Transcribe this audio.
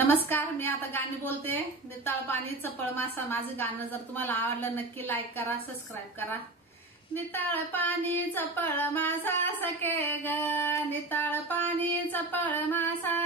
नमस्कार, मी आता गाणी बोलते. नितळ पाणी चपळ मासा माझं गाणं जर तुम्हाला आवडलं नक्की लाईक करा, सबस्क्राईब करा. नितळ पाणी चपळ मासा सखे ग, नितळ पाणी चपळ मासा,